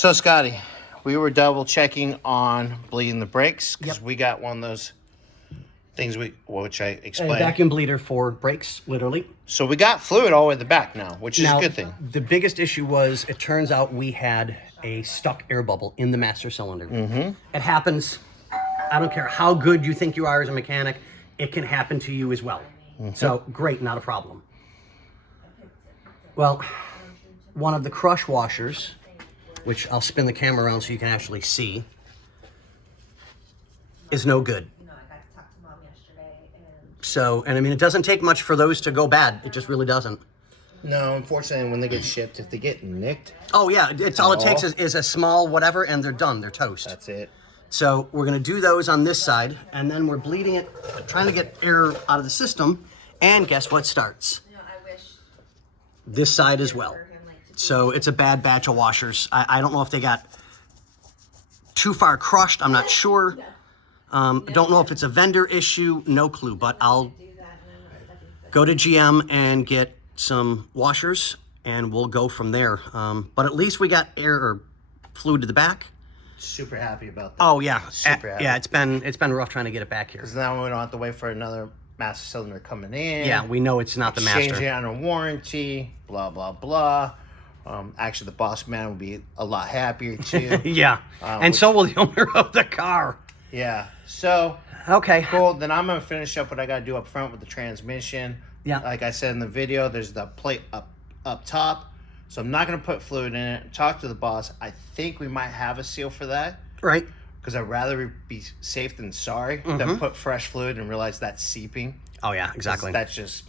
So, Scotty, we were double checking on bleeding the brakes because we got one of those things which I explained. A vacuum bleeder for brakes, literally. So we got fluid all the way to the back now, which is a good thing. The biggest issue was it turns out we had a stuck air bubble in the master cylinder. Mm-hmm. It happens. I don't care how good you think you are as a mechanic, it can happen to you as well. Mm-hmm. So great, not a problem. Well, one of the crush washers, which I'll spin the camera around so you can actually see, is no good. So, and I mean, it doesn't take much for those to go bad. It just really doesn't. No, unfortunately, when they get shipped, if they get nicked. Oh, yeah. It's all it takes is a small whatever, and they're done. They're toast. That's it. So we're going to do those on this side, and then we're bleeding it, trying to get air out of the system. And guess what starts? This side as well. So it's a bad batch of washers. I don't know if they got too far crushed. I'm not sure. Don't know if it's a vendor issue. No clue. But I'll go to GM and get some washers, and we'll go from there. But at least we got air or fluid to the back. Super happy about that. Oh yeah, Super happy. Yeah. It's been rough trying to get it back here. Because now we don't have to wait for another master cylinder coming in. Yeah, we know it's not the master. Change it under warranty. Blah blah blah. Actually, the boss man will be a lot happier too. Yeah, and so will the owner of the car. Yeah. So okay, cool. Then I'm gonna finish up what I gotta do up front with the transmission. Yeah. Like I said in the video, there's the plate up top. So I'm not gonna put fluid in it. Talk to the boss. I think we might have a seal for that. Right. Because I'd rather be safe than sorry than put fresh fluid and realize that's seeping. Oh yeah, exactly. That's just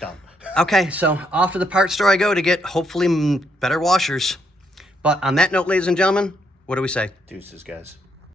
dumb. Okay, so off to the parts store I go to get hopefully better washers. But on that note, ladies and gentlemen, what do we say? Deuces, guys.